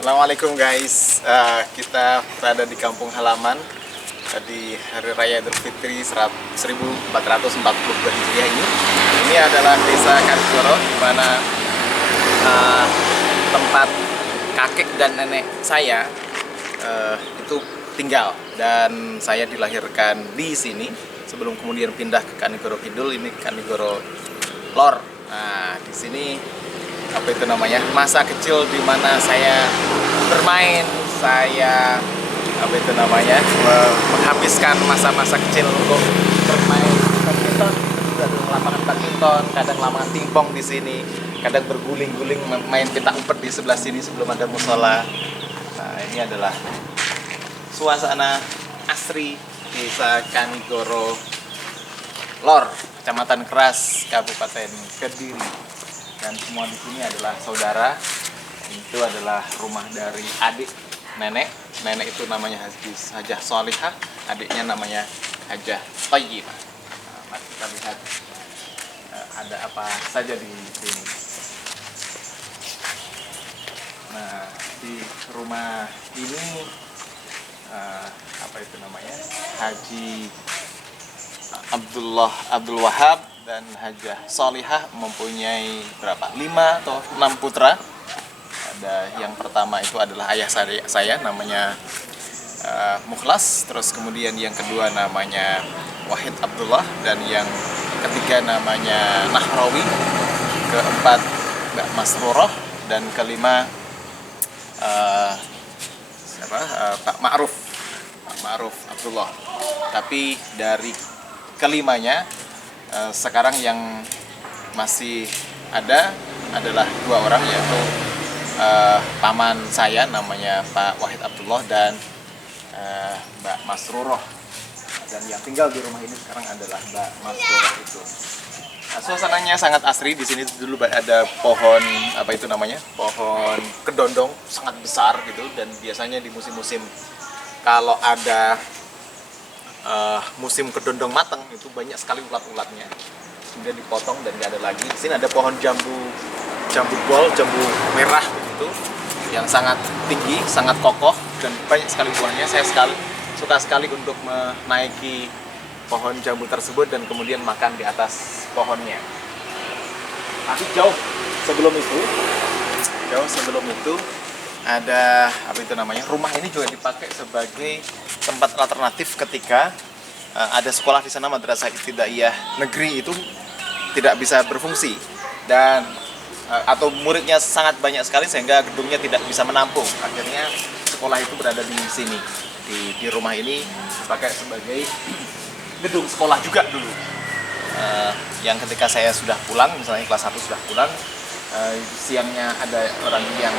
Assalamualaikum guys. Kita berada di kampung halaman di Hari Raya Idul Fitri 1442 Hijriah ini. Ini adalah Desa Kanigoro, di mana tempat kakek dan nenek saya itu tinggal, dan saya dilahirkan di sini sebelum kemudian pindah ke Kanigoro Kidul. Ini Kanigoro Lor. Nah, di sini masa kecil di mana saya bermain, saya menghabiskan masa-masa kecil untuk bermain badminton. Itu ada lapangan badminton, kadang lapangan pingpong di sini, kadang berguling-guling main petak umpet di sebelah sini sebelum ada musola. Nah, ini adalah suasana asri Desa Kanigoro Lor, Kecamatan Keras, Kabupaten Kediri. Dan semua di sini adalah saudara. Itu adalah rumah dari adik nenek. Nenek itu namanya Hajah Solihah, adiknya namanya Hajah Thayyibah. Nah, mari kita lihat ada apa saja di sini. Nah, di rumah ini Haji Abdul Wahab dan Hajah Solihah mempunyai berapa? 5 atau 6 putra. Ada yang pertama itu adalah ayah saya namanya Mukhlas, terus kemudian yang kedua namanya Wahid Abdullah, dan yang ketiga namanya Nahrawi, keempat Mbak Masrurah, dan kelima Pak Ma'ruf Abdullah. Tapi dari kelimanya sekarang yang masih ada adalah 2 orang, yaitu paman saya namanya Pak Wahid Abdullah dan Mbak Masrurah. Dan yang tinggal di rumah ini sekarang adalah Mbak Masrurah itu. Nah, suasananya sangat asri. Di sini dulu ada pohon pohon kedondong sangat besar gitu, dan biasanya di musim-musim kalau ada musim kedondong matang itu banyak sekali ulat-ulatnya, kemudian dipotong dan nggak ada lagi. Di sini ada pohon jambu merah begitu, yang sangat tinggi, sangat kokoh, dan banyak sekali buahnya. Saya suka sekali untuk menaiki pohon jambu tersebut dan kemudian makan di atas pohonnya. Tapi jauh sebelum itu ada rumah ini juga dipakai sebagai tempat alternatif ketika ada sekolah di sana, Madrasah Ibtidaiyah Negeri itu tidak bisa berfungsi, dan atau muridnya sangat banyak sekali sehingga gedungnya tidak bisa menampung. Akhirnya sekolah itu berada di sini, di rumah ini dipakai sebagai gedung sekolah juga dulu. Yang ketika saya sudah pulang, misalnya kelas 1 sudah pulang, siangnya ada orang yang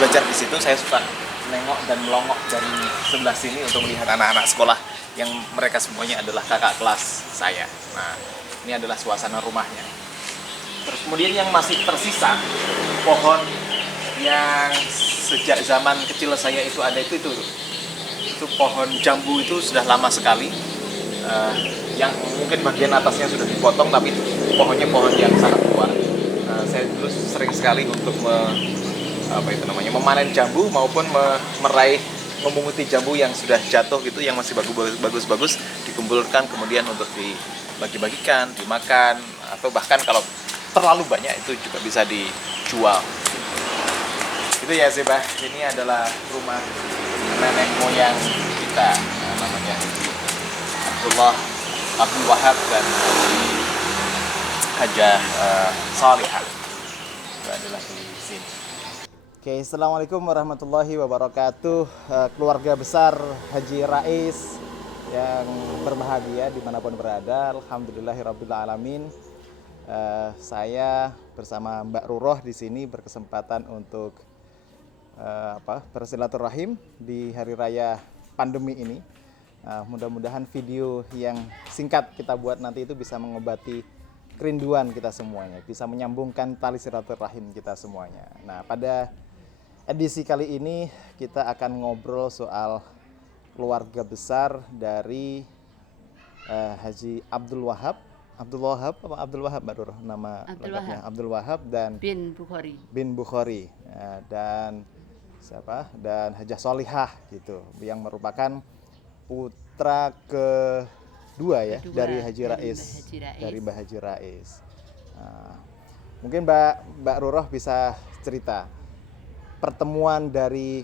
belajar di situ, saya suka nengok dan melongok dari sebelah sini untuk melihat anak-anak sekolah yang mereka semuanya adalah kakak kelas saya. Nah, ini adalah suasana rumahnya. Terus kemudian yang masih tersisa, pohon yang sejak zaman kecil saya itu ada itu pohon jambu itu sudah lama sekali. Yang mungkin bagian atasnya sudah dipotong, tapi pohonnya pohon yang sangat tua. Saya dulu sering sekali untuk memanen jambu maupun memunguti jambu yang sudah jatuh gitu, yang masih bagus-bagus, dikumpulkan kemudian untuk dibagi-bagikan, dimakan, atau bahkan kalau terlalu banyak itu juga bisa dijual. Itu ya sih, Bah. Ini adalah rumah nenek moyang kita, namanya Abdul Wahab dan Hajah Solihah. Itu adalah di sini. Oke, assalamualaikum warahmatullahi wabarakatuh. Keluarga besar Haji Rais yang berbahagia dimanapun berada, alhamdulillahirabbil alamin. Saya bersama Mbak Ruroh di sini berkesempatan untuk bersilaturahim di hari raya pandemi ini. Mudah-mudahan video yang singkat kita buat nanti itu bisa mengobati kerinduan kita semuanya, bisa menyambungkan tali silaturahim kita semuanya. Nah, pada edisi kali ini kita akan ngobrol soal keluarga besar dari Haji Abdul Wahab, Mbak Rurah, nama lengkapnya Abdul Wahab dan bin Bukhari. Dan siapa? Dan Hajah Solihah gitu, yang merupakan putra kedua ya dari Haji Rais, dari Mbah Haji Rais. Nah, mungkin Mbak Roroh bisa cerita pertemuan dari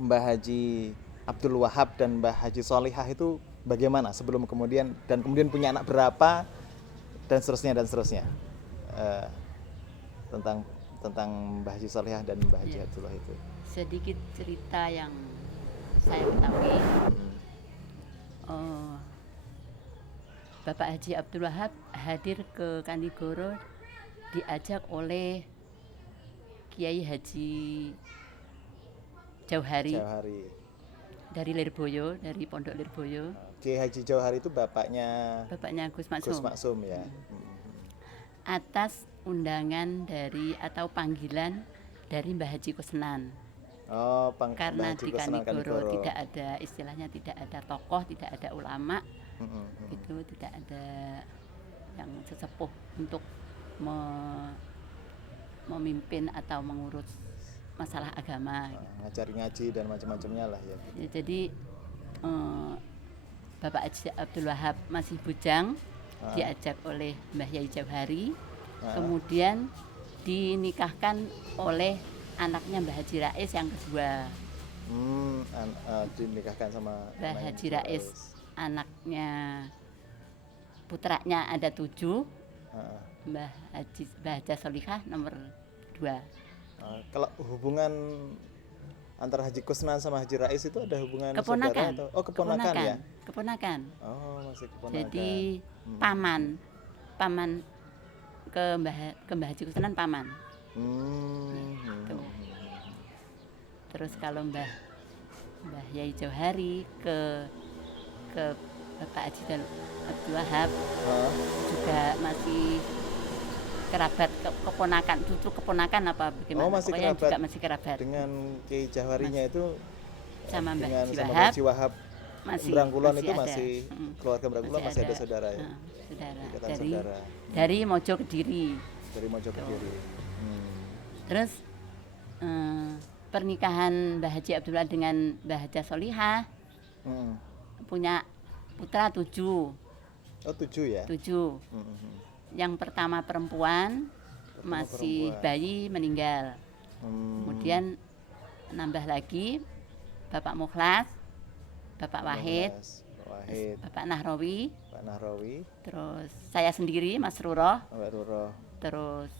Mbah Haji Abdul Wahab dan Mbah Haji Solihah itu bagaimana sebelum kemudian punya anak berapa dan seterusnya tentang Mbah Haji Solihah dan Mbah Haji Abdullah itu. Sedikit cerita yang saya ketahui. Bapak Haji Abdul Wahab hadir ke Kanigoro diajak oleh Kiai Haji Jauhari dari Lirboyo, dari Pondok Lirboyo. Kiai Haji Jauhari itu bapaknya Gus Maksum ya. Atas undangan dari atau panggilan dari Mbah Haji Kusnan. Karena di Kanigoro tidak ada, istilahnya tidak ada tokoh, tidak ada ulama, itu tidak ada yang sesepuh untuk memimpin atau mengurus masalah agama, ngajari ngaji dan macam-macamnya lah ya. Jadi Bapak Haji Abdul Wahab masih bujang, diajak oleh Mbah Yai Jauhari, kemudian dinikahkan oleh anaknya Mbah Haji Rais yang kedua. Dinikahkan sama Mbah Haji Rais, anaknya putranya ada 7. Mbah Haji Solihah nomor 2. Kalau hubungan antara Haji Kusnan sama Haji Rais itu ada hubungan keponakan. Saudara atau keponakan ya? Keponakan. Masih keponakan. Jadi paman ke Mbah Haji Kusnan paman. Gitu. Terus kalau Mbah Yai Jauhari ke Bapak Haji Abdul Wahab juga masih kerabat, keponakan, cucu keponakan apa bagaimana? Masih pokoknya kerabat juga masih kerabat. Dengan Kiai Jauharinya itu sama Mbah Haji Wahab. Brangkulon itu ada. masih keluarga Brangkulon masih ada saudara ya. Saudara. Dari Mojo Kediri. Dari Mojo Kediri. Terus pernikahan Mbah Haji Abdullah dengan Mbah Haji Solihah punya putra 7. 7 ya? 7. Yang pertama perempuan, masih bayi meninggal. Kemudian nambah lagi Bapak Mukhlas, Bapak Wahid, Bapak Nahrawi, terus saya sendiri Mas Ruroh, terus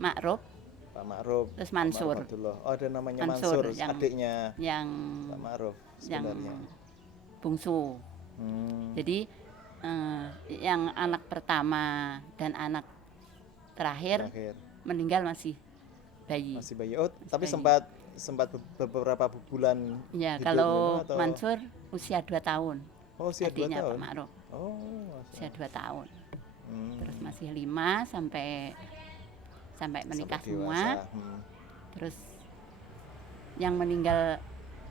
Ma'ruf, Pak Ma'ruf, terus Mansur. Ada namanya Mansur, adiknya yang Pak Ma'ruf sebenarnya. Yang bungsu. Jadi yang anak pertama dan anak terakhir meninggal masih bayi. Tapi bayi. sempat beberapa bulan. Ya, kalau Mansur usia 2 tahun. Usia 2 tahun. Adiknya Pak Ma'ruf. Usia 2 tahun. Terus masih 5 sampai menikah semua. Terus yang meninggal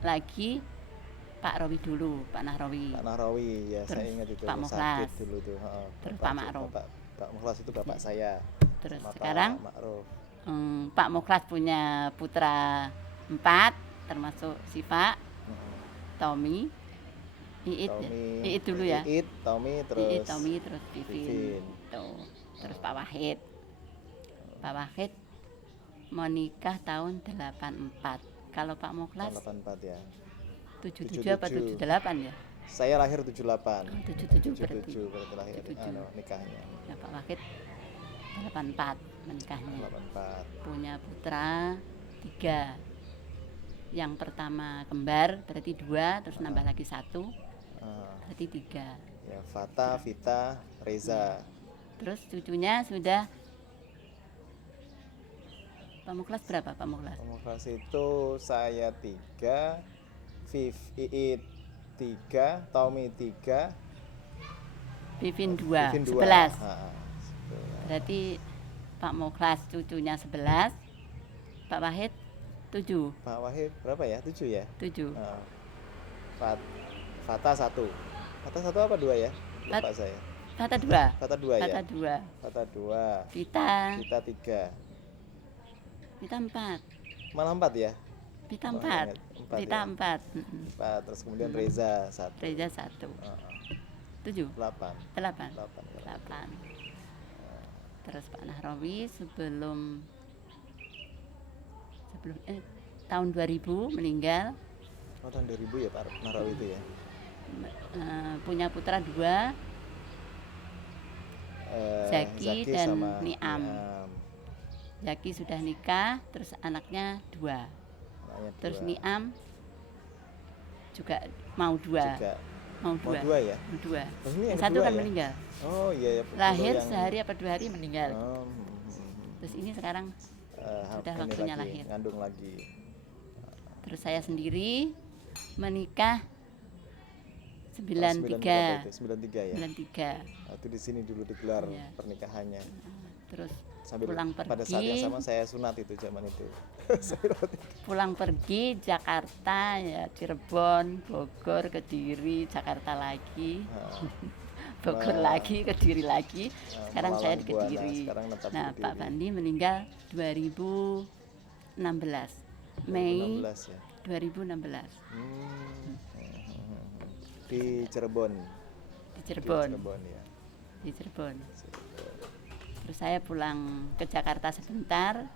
lagi Pak Rawi dulu, Pak Nahrawi. Ya, terus saya ingat itu. Pak Mukhlas dulu tuh. Terus Pak Ma'ruf. Pak Mukhlas itu bapak saya. Terus sekarang Pak Mukhlas punya putra 4, termasuk Siva, Tommy, Iit dulu ya. Tommy, terus Vivin. Terus Pak Wahid. Pak Wahid menikah tahun 84. Kalau Pak Mukhlas 84 ya. 77 apa 78 ya? Saya lahir 78. 77 berarti lahir nikahnya. Ya, Pak Wahid 84 menikahnya. 84. Punya putra 3. Yang pertama kembar berarti 2, terus nambah lagi 1. Berarti 3. Ya, Fata, Vita, Reza. Terus cucunya sudah Pak Mukhlas berapa Pak Mukhlas? Pak Mukhlas itu saya 3, Iit 3, Tommy 3, Vivin 2, 11. Berarti Pak Mukhlas cucunya 11, Pak Wahid 7. Pak Wahid berapa ya? 7 ya? 7. Fata 1. Fata 1 apa 2 ya? Lupa saya. Fata 2. Fata 2 ya? Fata 2. Vita Vita 3. Vita 4. Malah 4 ya? Pita Oh, 4. ingat. 4 Pita ya? 4. 4, terus kemudian Reza 1. Reza 1. 7. 8. 8. 8. 8. Terus Pak Nahrawi sebelum tahun 2000 meninggal. Oh, tahun 2000 ya Pak Nahrawi itu ya? Punya putra 2, Zaki dan sama Niam. Zaki sudah nikah, terus anaknya 2. Terus Niam juga mau 2. Mau 2 ya? Mau 2. Yang satu kan ya? Meninggal. Oh iya ya. Lahir sehari apa 2 hari meninggal. Terus ini sekarang sudah waktunya lagi, lahir. Ngandung lagi. Terus saya sendiri menikah 93. 93 ya. 93. Itu di sini dulu digelar pernikahannya. Terus sambil pulang pergi. Pada saat yang sama saya sunat itu zaman itu. Pulang pergi Jakarta ya, Cirebon, Bogor, Kediri, Jakarta lagi. Bogor lagi, Kediri lagi. Sekarang saya di Kediri. Nah, Pak Bandi meninggal 2016. Mei 2016 ya. 2016. Di Cirebon. Di Cirebon. Ya. Di Cirebon. Terus saya pulang ke Jakarta sebentar,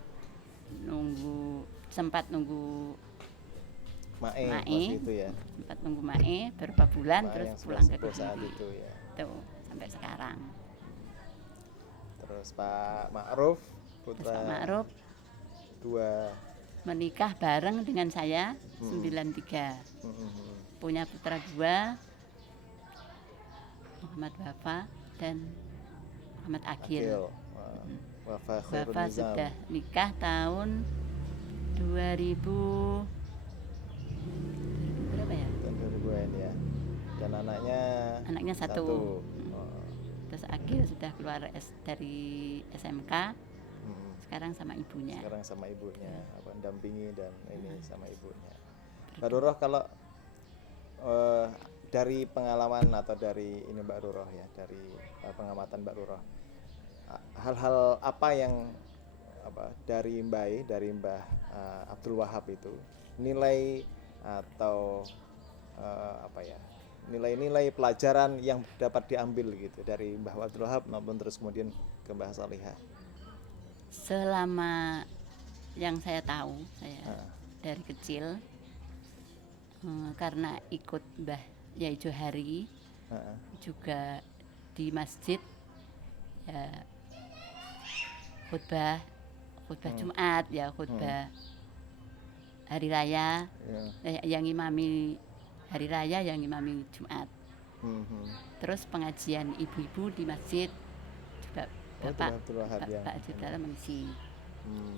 sempat nunggu Mae itu ya. Sempat nunggu Mae beberapa bulan, terus pulang ke Kediri. Itu ya. Tuh, sampai sekarang. Terus Pak Ma'ruf, putra Pak Ma'ruf 2 menikah bareng dengan saya 93. Punya putra 2, Muhammad Wafa dan Muhammad Agil. Wafa sudah nikah tahun 2000 berapa ya? Tahun 2000-an ya. Dan anaknya 1. Terus Agil sudah keluar dari SMK. Sekarang sama ibunya. Mendampingi dan ini sama ibunya. Mbak Roroh, kalau dari pengalaman atau dari ini Mbak Roroh ya, dari pengamatan Mbak Roroh, hal-hal apa yang dari Mbah Abdul Wahab itu nilai atau nilai-nilai pelajaran yang dapat diambil gitu dari Mbah Abdul Wahab maupun terus kemudian ke Mbah Salihah? Selama yang saya tahu, saya dari kecil karena ikut Mbah Yai Johari juga di masjid ya, khutbah Jumat ya, khutbah hari raya, yang imami hari raya, yang imami Jumat. Terus pengajian ibu-ibu di masjid juga Bapak Haji Dalam mengisi.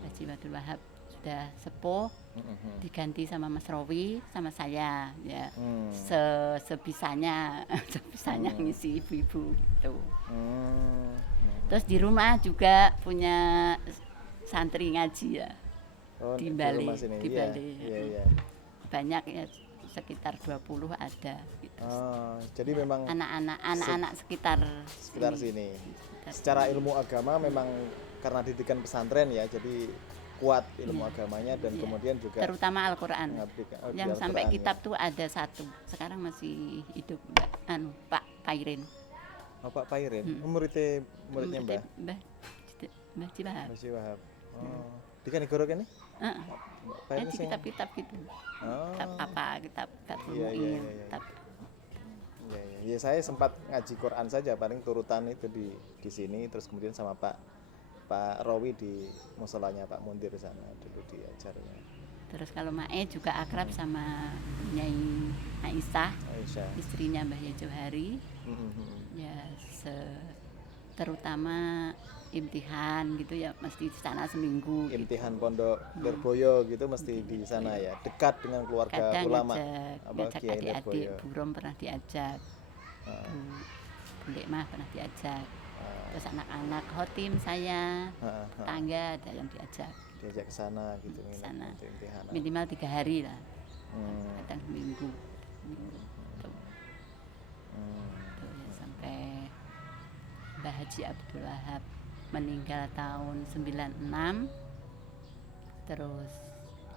Haji Abdul Wahab sudah sepuh, diganti sama Mas Rowi sama saya ya. Sebisanya ngisi ibu-ibu gitu. Terus di rumah juga punya santri ngaji ya. Di Bali. Iya. Banyak ya, sekitar 20 ada gitu. Jadi memang anak-anak sekitar sini. Secara ilmu agama memang karena didikan pesantren ya, jadi kuat ilmu agamanya dan kemudian juga terutama Al-Qur'an. Yang sampai kitab tuh ada 1. Sekarang masih hidup Pak Pairin. Pak Pairin. Muridnya Mbah Ciwahab. Di Kanigoro kan nih? Itu kitab-kitab gitu. Kitab Iya. Ya, saya sempat ngaji Quran saja, paling turutan itu di sini, terus kemudian sama Pak Rowi di musolanya Pak Mundir sana dulu diajarnya. Terus kalau Mae juga akrab sama Nyai Aisyah, istrinya Mbah Yai Johari. Ya, terutama imtihan gitu ya, mesti di sana seminggu. Imtihan gitu. Pondok Lirboyo gitu mesti di sana ya, dekat dengan keluarga ulama. Ngajak adik-adik, Burom pernah diajak, Bundek Mah pernah diajak. Terus anak-anak Hotim saya, tangga ada yang diajak ke sana gitu, sana. Minimal 3 hari lah, kadang seminggu. Ya, sampai Mbah Haji Abdul Wahab meninggal tahun 96. Terus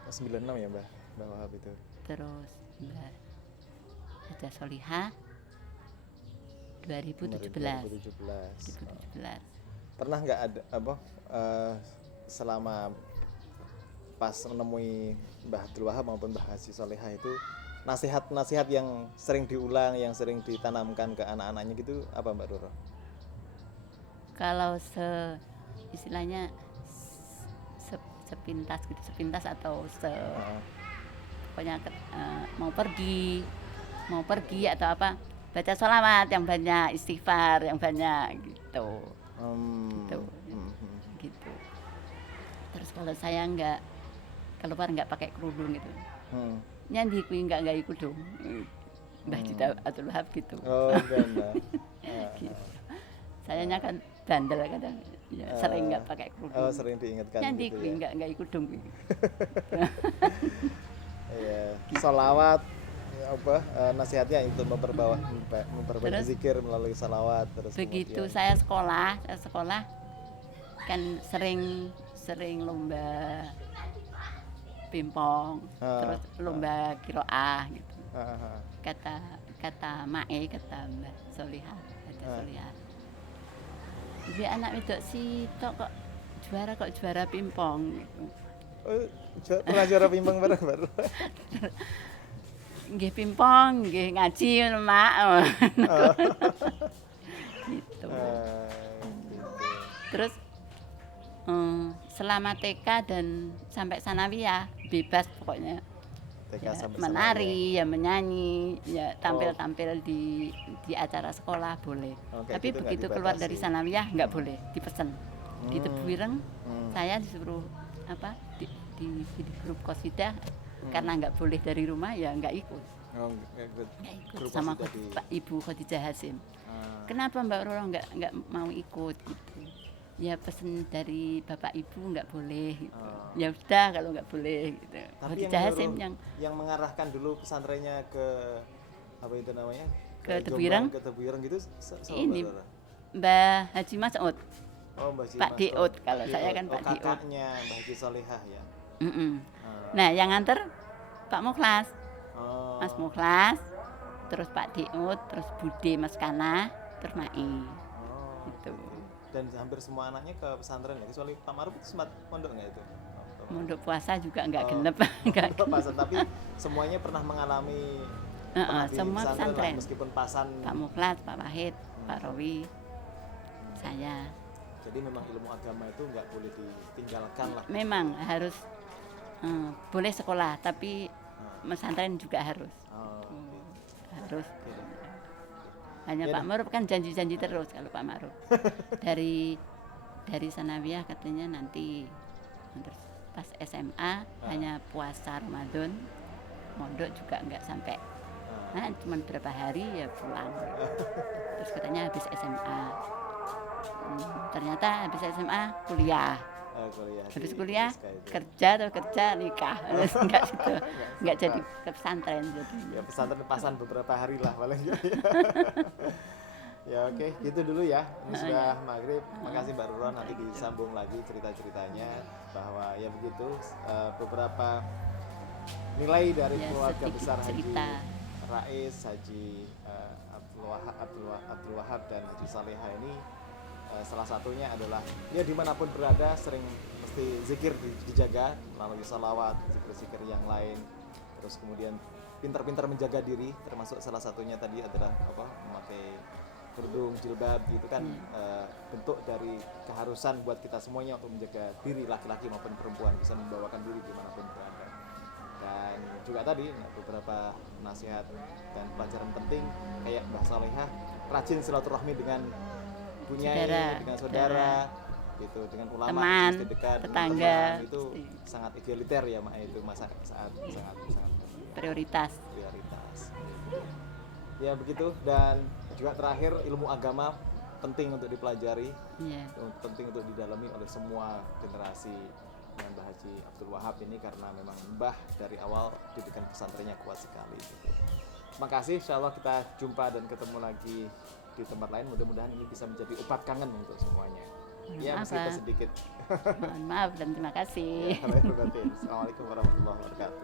96 ya Mbah Wahab itu. Terus Mbah Haja Solihah 2017. 2017. Pernah nggak ada selama pas menemui Mbah Abdul Wahab maupun Mbah Haji Solihah itu nasihat-nasihat yang sering diulang, yang sering ditanamkan ke anak-anaknya gitu apa Mbak Roro? Kalau istilahnya sepintas atau pokoknya mau pergi atau apa, baca sholawat yang banyak, istighfar yang banyak gitu. Gitu. Terus kalau saya keluar nggak pakai kerudung gitu, nyandi kui nggak kerudung, Mbah Abdul Wahab gitu. Oh ganda. Gitu. Sayanya kan bandel kadang, ya, sering nggak pakai kerudung. Oh sering diingatkan. Nyandi gitu kui ya? nggak kerudung. Iya. Salawat nasihatnya itu memperbanyak zikir melalui salawat. Terus begitu kemudian, saya sekolah kan sering lomba pingpong, terus lomba kiroah gitu. Kata Mae, kata Mbah Solihah, Solihah. Dia anak wedok sitok kok juara pingpong gitu. Pernah juara pingpong bareng baru. Nggih pingpong, nggih ngaji ngono Mak. Gitu. Terus selama TK dan sampai sanawiyah bebas pokoknya. TK Ya, sampai menari, ya menyanyi, ya tampil-tampil di acara sekolah boleh. Tapi gitu begitu nggak keluar dibatasi. dari sanawiyah nggak boleh, dipesen. Di Tebuireng saya disuruh di grup Qasidah karena nggak boleh dari rumah ya nggak ikut. Nggak ikut sama Pak Ibu Khadijah Hasim. Kenapa Mbak Roro nggak mau ikut gitu? Ya pesen dari Bapak Ibu nggak boleh gitu. Ya udah kalau nggak boleh gitu. Tapi Khadijah Hasim yang mengarahkan dulu pesantrennya ke apa itu namanya? Ke Tebuireng. Ke Tebuireng gitu Ini Mbah Haji Mas'ud. Oh, Mbah Haji Pak Mas'ud. Diut kalau saya kan Pak Diut. Kakaknya Mbah Haji Solihah ya. Nah, yang nganter Pak Mukhlas. Oh. Mas Mukhlas, terus Pak Diut, terus Bude Mas Kana, terus Mai. Gitu. Dan hampir semua anaknya ke pesantren ya. Kecuali Pak Maruf itu sempat mondok nggak itu? Mondok puasa juga nggak genep. Pasan, tapi semuanya pernah mengalami di semua pesantren. Meskipun pasan. Pak Mukhlas, Pak Wahid, Pak Rowi, saya. Jadi memang ilmu agama itu nggak boleh ditinggalkan lah. Memang harus boleh sekolah, tapi pesantren juga harus. Harus. Hanya Ya Pak Ma'ruf kan janji-janji terus kalau Pak Ma'ruf. dari sanawiyah katanya nanti terus pas SMA hanya puasa Ramadan, mondok juga nggak sampai. Nah, cuma berapa hari ya pulang. Terus katanya habis SMA. Ternyata habis SMA kuliah. Habis kuliah kerja nikah. Enggak gitu. Enggak jadi ke pesantren jadi. Ya pesantren pasan beberapa hari lah paling ya. Ya oke, gitu dulu ya. Ini sudah maghrib. Makasih Mbak Roro, nanti disambung lagi cerita-ceritanya bahwa ya begitu beberapa nilai dari keluarga besar Haji Rais, Haji Abdul Wahab dan Haji Solihah ini salah satunya adalah ya dimanapun berada sering mesti zikir dijaga melalui salawat, zikir-zikir yang lain, terus kemudian pintar-pintar menjaga diri, termasuk salah satunya tadi adalah memakai kerudung, jilbab gitu kan, bentuk dari keharusan buat kita semuanya untuk menjaga diri laki-laki maupun perempuan, bisa membawakan diri dimanapun berada. Dan juga tadi beberapa nasihat dan pelajaran penting kayak Mbah Solihah rajin silaturahmi dengan dengan saudara gitu, dengan ulama, teman, dekat, tetangga, teman, itu sangat egaliter ya Mak, itu sangat prioritas. Ya begitu. Dan juga terakhir, ilmu agama penting untuk dipelajari, penting untuk didalami oleh semua generasi dengan Mbah Haji Abdul Wahab ini, karena memang Mbah dari awal didikan pesantrennya kuat sekali gitu. Terima kasih, insyaallah kita jumpa dan ketemu lagi di tempat lain. Mudah-mudahan ini bisa menjadi obat kangen untuk semuanya. Ya, meskipun sedikit. Mohon maaf dan terima kasih. Ya, lahir batin. Assalamualaikum warahmatullahi wabarakatuh.